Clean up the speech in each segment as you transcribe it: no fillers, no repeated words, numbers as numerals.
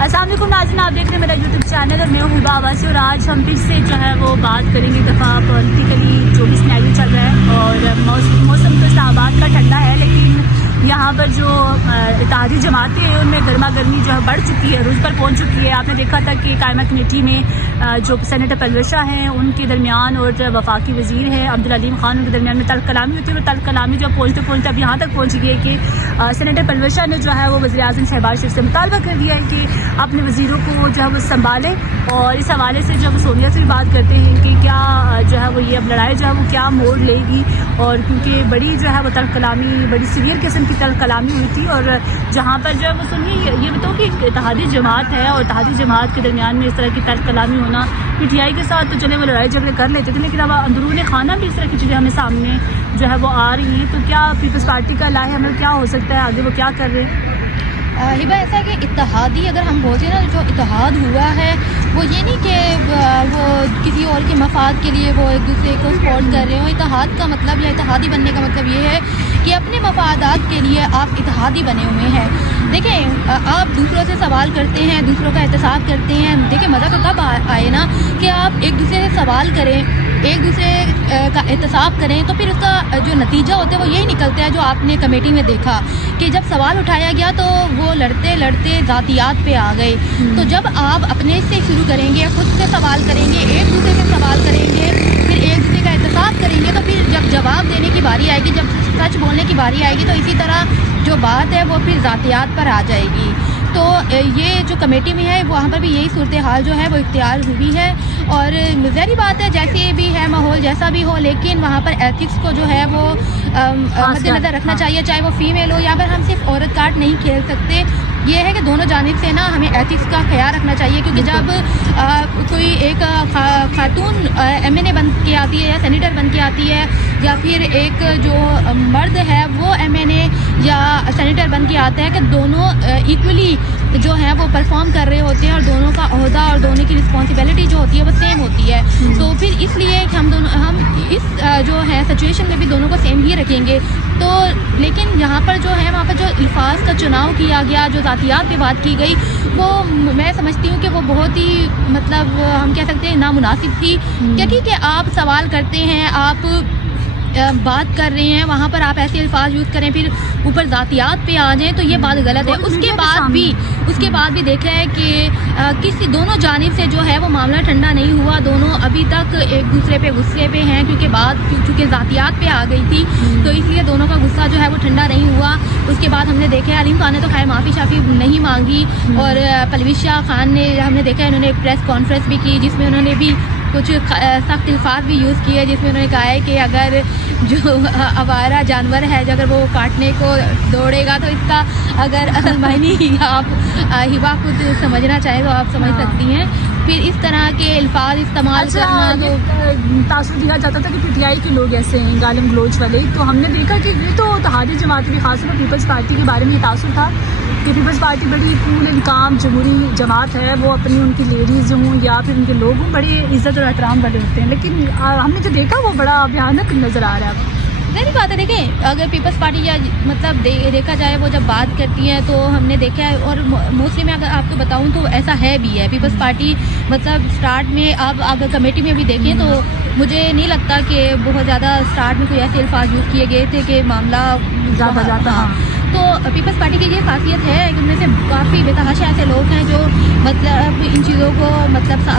السلام علیکم ناظرین، آپ دیکھ رہے ہیں میرا یوٹیوب چینل اور میں ہوں ہبا عباسی، اور آج ہم پھر سے جو ہے وہ بات کریں گے دفعہ پولیٹیکلی جو بھی سینیریو چل رہا ہے. اور موسم تو اسلام آباد کا ٹھنڈا ہے، لیکن یہاں پر جو اتحادی جماعتیں ہیں ان میں گرما گرمی جو ہے بڑھ چکی ہے، عروج پر پہنچ چکی ہے. آپ نے دیکھا تھا کہ قائمہ کمیٹی میں جو سینیٹر پرویز شاہ ہیں ان کے درمیان اور جو وفاقی وزیر ہیں عبدالعلیم خان ان کے درمیان میں تلخ کلامی ہوتی ہے. وہ تلخ کلامی جو پہنچتے پہنچتے اب یہاں تک پہنچ گئی ہے کہ سینیٹر پرویز شاہ نے جو ہے وہ وزیر اعظم شہباز شریف سے مطالبہ کر دیا ہے کہ اپنے وزیروں کو جو ہے وہ سنبھالیں. اور اس حوالے سے جب سونیا سے بھی بات کرتے ہیں کہ کیا جو ہے وہ یہ اب لڑائی جو ہے وہ کیا موڑ لے گی، اور کیونکہ بڑی جو ہے وہ تلخ کلامی، بڑی سیویئر قسم کی تلخ کلامی ہوئی تھی. اور جہاں پر جو ہے وہ سنیے یہ بتاؤ کہ اتحادی جماعت ہے اور اتحادی جماعت کے درمیان میں اس طرح کی تلخ کلامی ہونا، پی ٹی آئی کے ساتھ تو چلے وہ لڑائی جھگڑے کر لیتے تھے، لیکن اب اندرون خانہ بھی اس طرح کی چیزیں ہمیں سامنے جو ہے وہ آ رہی ہیں. تو کیا پیپلز پارٹی کا لاہ عمل کیا ہو سکتا ہے آگے، وہ کیا کر رہے ہیں؟ ہبا ایسا ہے کہ اتحادی اگر ہم بولتے ہیں نا، جو اتحاد ہوا ہے وہ یہ نہیں کہ وہ کسی اور کے مفاد کے لیے وہ ایک دوسرے کو سپورٹ کر رہے ہوں. اتحاد کا مطلب یا اتحادی بننے کا مطلب یہ ہے کہ اپنے مفادات کے لیے آپ اتحادی بنے ہوئے ہیں. دیکھیں، آپ دوسروں سے سوال کرتے ہیں، دوسروں کا احتساب کرتے ہیں. دیکھیں، مزہ تو تب آئے نا کہ آپ ایک دوسرے سے سوال کریں، ایک دوسرے کا احتساب کریں، تو پھر اس کا جو نتیجہ ہوتا ہے وہ یہی نکلتا ہے جو آپ نے کمیٹی میں دیکھا کہ جب سوال اٹھایا گیا تو وہ لڑتے لڑتے ذاتیات پہ آ گئے. تو جب آپ اپنے سے شروع کریں گے، خود سے سوال کریں گے، ایک دوسرے سے سوال کریں گے، پھر ایک دوسرے کا احتساب کریں گے، تو پھر جب جواب دینے کی باری آئے گی، جب سچ بولنے کی باری آئے گی، تو اسی طرح جو بات ہے وہ پھر ذاتیات پر آ جائے گی. تو یہ جو کمیٹی میں ہے وہاں پر بھی یہی صورتحال جو ہے وہ اختیار ہوئی ہے. اور ظاہری بات ہے جیسے بھی ہے ماحول جیسا بھی ہو، لیکن وہاں پر ایتھکس کو جو ہے وہ مد نظر رکھنا چاہیے، چاہے وہ فیمیل ہو یا پھر ہم صرف عورت کارڈ نہیں کھیل سکتے. یہ ہے کہ دونوں جانب سے نا ہمیں ایتھکس کا خیال رکھنا چاہیے، کیونکہ جب کوئی ایک خاتون ایم این اے بن کے آتی ہے یا سینیٹر بن کے آتی ہے، یا پھر ایک جو مرد ہے وہ ایم این اے یا سینیٹر بن کے آتا ہے، کہ دونوں ایکولی جو ہے وہ پرفارم کر رہے ہوتے ہیں اور دونوں کا عہدہ اور دونوں کی رسپانسبلٹی جو ہوتی ہے وہ سیم ہوتی ہے. تو پھر اس لیے کہ ہم اس جو ہے سچویشن میں بھی دونوں کو سیم ہی رکھیں گے. تو لیکن یہاں پر جو ہے وہاں پر جو الفاظ کا چناؤ کیا گیا، جو ذاتیات پہ بات کی گئی، وہ میں سمجھتی ہوں کہ وہ بہت ہی مطلب ہم کہہ سکتے ہیں نامناسب تھی. کہ ٹھیک ہے آپ سوال کرتے ہیں، آپ بات کر رہے ہیں، وہاں پر آپ ایسے الفاظ یوز کریں پھر اوپر ذاتیات پہ آ جائیں تو یہ بات غلط ہے. اس کے بعد بھی دیکھا ہے کہ کسی دونوں جانب سے جو ہے وہ معاملہ ٹھنڈا نہیں ہوا. دونوں ابھی تک ایک دوسرے پہ غصے پہ ہیں، کیونکہ ذاتیات پہ آ گئی تھی، تو اس لیے دونوں کا غصہ جو ہے وہ ٹھنڈا نہیں ہوا. اس کے بعد ہم نے دیکھا ہے علیم خان نے تو خیر معافی شافی نہیں مانگی، اور پرویز شاہ خان نے ہم نے دیکھا ہے انہوں نے ایک پریس کانفرنس بھی کی جس میں انہوں نے بھی کچھ سخت الفاظ بھی یوز کیے، جس میں انہوں نے کہا ہے کہ اگر جو آوارہ جانور ہے جو اگر وہ کاٹنے کو دوڑے گا تو اس کا اگر اصل معنی آپ ہبا خود سمجھنا چاہے تو آپ سمجھ سکتی ہیں. پھر اس طرح کے الفاظ استعمال کرنا تو تاثر دیا جاتا تھا کہ پی ٹی آئی کے لوگ ایسے ہیں گالم گلوچ والے. تو ہم نے دیکھا کہ یہ تو اتحادی جماعت کی، خاص طور پر پیپلز پارٹی کے بارے میں یہ تاثر تھا کہ پیپلز پارٹی بڑی کول انکام جمہوری جماعت ہے. وہ اپنی ان کی لیڈیز ہوں یا پھر ان کے لوگ ہوں بڑے عزت اور احترام والے ہوتے ہیں، لیکن ہم نے جو دیکھا وہ بڑا بھیانک نظر آ رہا ہے. ظاہری بات ہے، دیکھیں اگر پیپلز پارٹی یا مطلب دیکھا جائے وہ جب بات کرتی ہیں تو ہم نے دیکھا ہے، اور موسٹلی میں اگر آپ کو بتاؤں تو ایسا ہے بھی ہے. پیپلز پارٹی مطلب سٹارٹ میں آپ اگر کمیٹی میں بھی دیکھیں تو مجھے نہیں لگتا کہ بہت زیادہ سٹارٹ میں کوئی ایسے الفاظ یوز کیے گئے تھے کہ معاملہ زیادہ جاتا. تو پیپلز پارٹی کی یہ خاصیت ہے کہ ان میں سے کافی بے تحاشا ایسے لوگ ہیں جو مطلب ان چیزوں کو مطلب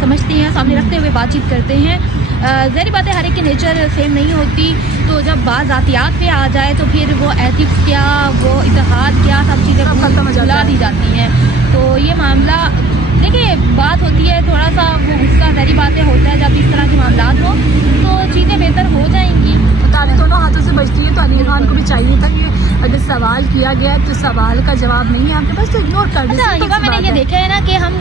سمجھتے ہیں، سامنے رکھتے ہوئے بات چیت کرتے ہیں. ظاہری بات ہے ہر ایک کی نیچر سیم نہیں ہوتی، تو جب بعض ذاتیات پہ آ جائے تو پھر وہ ایتھکس کیا، وہ اتحاد کیا، سب چیزیں بھلا دی جاتی ہیں. تو یہ معاملہ دیکھیے بات ہوتی ہے تھوڑا سا وہ غصہ، ظاہری باتیں ہوتا ہے جب اس طرح کے معاملات ہوں تو چیزیں بہتر ہو جائیں گی. تعلیم دونوں ہاتھوں سے بچتی ہے. تو علیم خان کو بھی چاہیے تھا کہ اگر سوال کیا گیا تو سوال کا جواب نہیں ہے آپ کے پاس تو اگنور کر دیں. اچھا میں نے یہ دیکھا ہے نا کہ ہم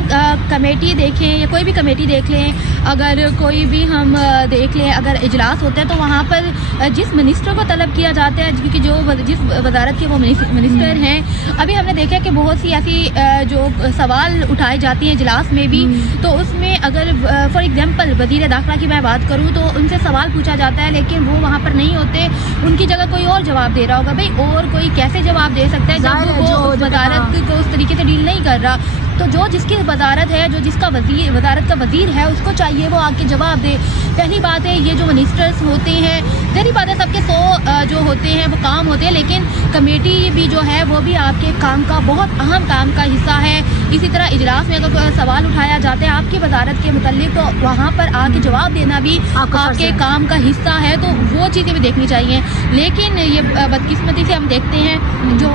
کمیٹی دیکھیں یا کوئی بھی کمیٹی دیکھ لیں، اگر کوئی بھی ہم دیکھ لیں، اگر اجلاس ہوتا ہے تو وہاں پر جس منسٹر کو طلب کیا جاتا ہے، کیونکہ جو جس وزارت کے وہ منسٹر ہیں، ابھی ہم نے دیکھا کہ بہت سی ایسی جو سوال اٹھائے جاتی ہیں اجلاس میں بھی، تو اس میں اگر فار ایگزامپل وزیر داخلہ کی میں بات کروں تو ان سے سوال پوچھا جاتا ہے لیکن وہ وہاں پر نہیں ہوتے، ان کی جگہ کوئی اور جواب دے رہا ہوگا. بھائی اور کوئی کیسے جواب دے سکتا ہے ظاہر جب ہے وہ جو اس وزارت کو اس طریقے سے ڈیل نہیں کر رہا؟ تو جو جس کی وزارت ہے، جو جس کا وزارت کا وزیر ہے، اس کو چاہیے وہ آ کے جواب دے۔ پہلی بات ہے یہ جو منسٹرز ہوتے ہیں، ظاہری بات ہے سب کے 100 جو ہوتے ہیں وہ کام ہوتے ہیں، لیکن کمیٹی بھی جو ہے وہ بھی آپ کے کام کا بہت اہم کام کا حصہ ہے۔ اسی طرح اجلاس میں اگر کوئی سوال اٹھایا جاتا ہے آپ کی وزارت کے متعلق، تو وہاں پر آ کے جواب دینا بھی آپ کے کام کا حصہ ہے، تو وہ چیزیں بھی دیکھنی چاہیے۔ لیکن یہ بدقسمتی سے ہم دیکھتے ہیں جو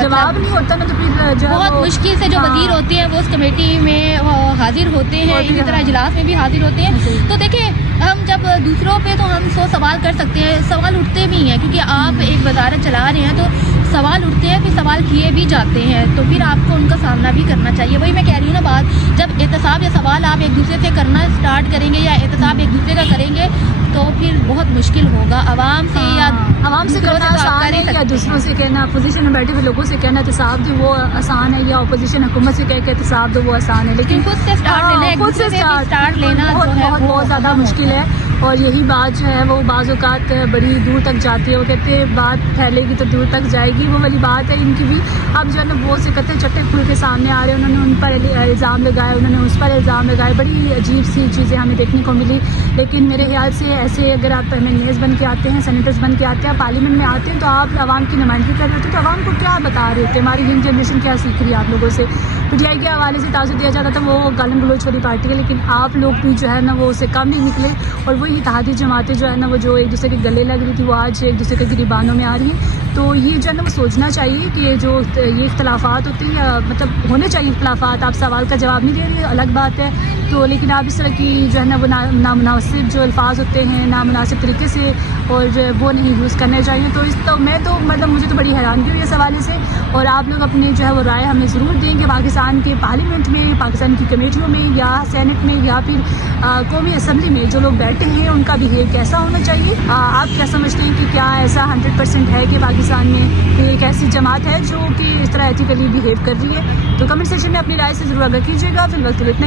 جواب نہیں ہوتا نا، تو پھر جو بہت مشکل سے جو وزیر ہوتے ہیں وہ اس کمیٹی میں حاضر ہوتے ہیں، اسی طرح اجلاس میں بھی حاضر ہوتے ہیں۔ تو دیکھیں ہم جب دوسروں پہ تو ہم 100 سوال کر سکتے ہیں، سوال اٹھتے بھی ہیں کیونکہ آپ ایک وزارت چلا رہے ہیں، تو سوال اٹھتے ہیں، پھر سوال کیے بھی جاتے ہیں، تو پھر آپ کو ان کا سامنا بھی کرنا چاہیے۔ وہی میں کہہ رہی ہوں نا بات، جب احتساب یا سوال آپ ایک دوسرے سے کرنا اسٹارٹ کریں گے یا احتساب ایک دوسرے کا کریں گے تو پھر بہت مشکل ہوگا۔ عوام سے یا عوام سے کرنا آسان ہے یا دوسروں سے کہنا، اپوزیشن میں بیٹھے ہوئے لوگوں سے کہنا احتساب دو وہ آسان ہے، یا اپوزیشن حکومت سے کہہ کے احتساب دو وہ آسان ہے، لیکن خود سے اسٹارٹ لینا بہت زیادہ مشکل ہے۔ اور یہی بات جو ہے وہ بعض اوقات بڑی دور تک جاتی ہے، وہ کہتے ہیں بات پھیلے گی تو دور تک جائے گی، وہ والی بات ہے ان کی بھی۔ اب جو ہے نا بہت سے کہتے چٹے کھل کے سامنے آ رہے ہیں، انہوں نے ان پر الزام لگائے، انہوں نے اس پر الزام لگائے، بڑی عجیب سی چیزیں ہمیں دیکھنے کو ملی۔ لیکن میرے خیال سے ایسے اگر آپ ایم این ایز بن کے آتے ہیں، سینیٹرز بن کے آتے ہیں، پارلیمنٹ میں آتے ہیں، تو آپ عوام کی نمائندگی کر رہے ہوتے ہیں، تو عوام کو کیا بتا رہے ہوتے ہیں؟ ہماری ینگ جنریشن کیا سیکھ رہی ہے آپ لوگوں سے؟ پی ٹی آئی کے حوالے سے تعصب دیا جاتا تھا، وہ گالم گلوچ والی پارٹی ہے، لیکن آپ لوگ بھی جو ہے نا وہ اسے کم نہیں نکلے، اور وہی اتحادی جماعتیں جو ہے نا وہ جو ایک دوسرے کے گلے لگ رہی تھی وہ آج ایک دوسرے کے گریبانوں میں آ رہی ہیں۔ تو یہ جو ہے نا وہ سوچنا چاہیے کہ جو یہ اختلافات ہوتے ہیں، مطلب ہونے چاہیے اختلافات، آپ سوال کا جواب نہیں دے رہے الگ بات ہے، تو لیکن آپ اس طرح کی جو ہے نا وہ نامناسب جو الفاظ ہوتے ہیں نامناسب طریقے سے اور جو ہے وہ نہیں یوز کرنے چاہیے۔ تو میں تو مطلب مجھے تو بڑی حیرانگی ہوئی اس حوالے سے، اور آپ لوگ اپنے جو ہے وہ رائے ہمیں ضرور دیں کہ پاکستان کے پارلیمنٹ میں، پاکستان کی کمیٹیوں میں یا سینٹ میں یا پھر قومی اسمبلی میں جو لوگ بیٹھے ہیں ان کا بیہیو کیسا ہونا چاہیے۔ آپ کیا سمجھتے ہیں کہ کیا ایسا 100% ہے کہ پاکستان میں ایک ایسی جماعت ہے جو کہ اس طرح ایتھیکلی بیہیو کر رہی ہے؟ تو کمنٹ سیکشن میں اپنی رائے سے ضرور آگاہ کیجیے گا۔ فی الوقت اتنا ہی۔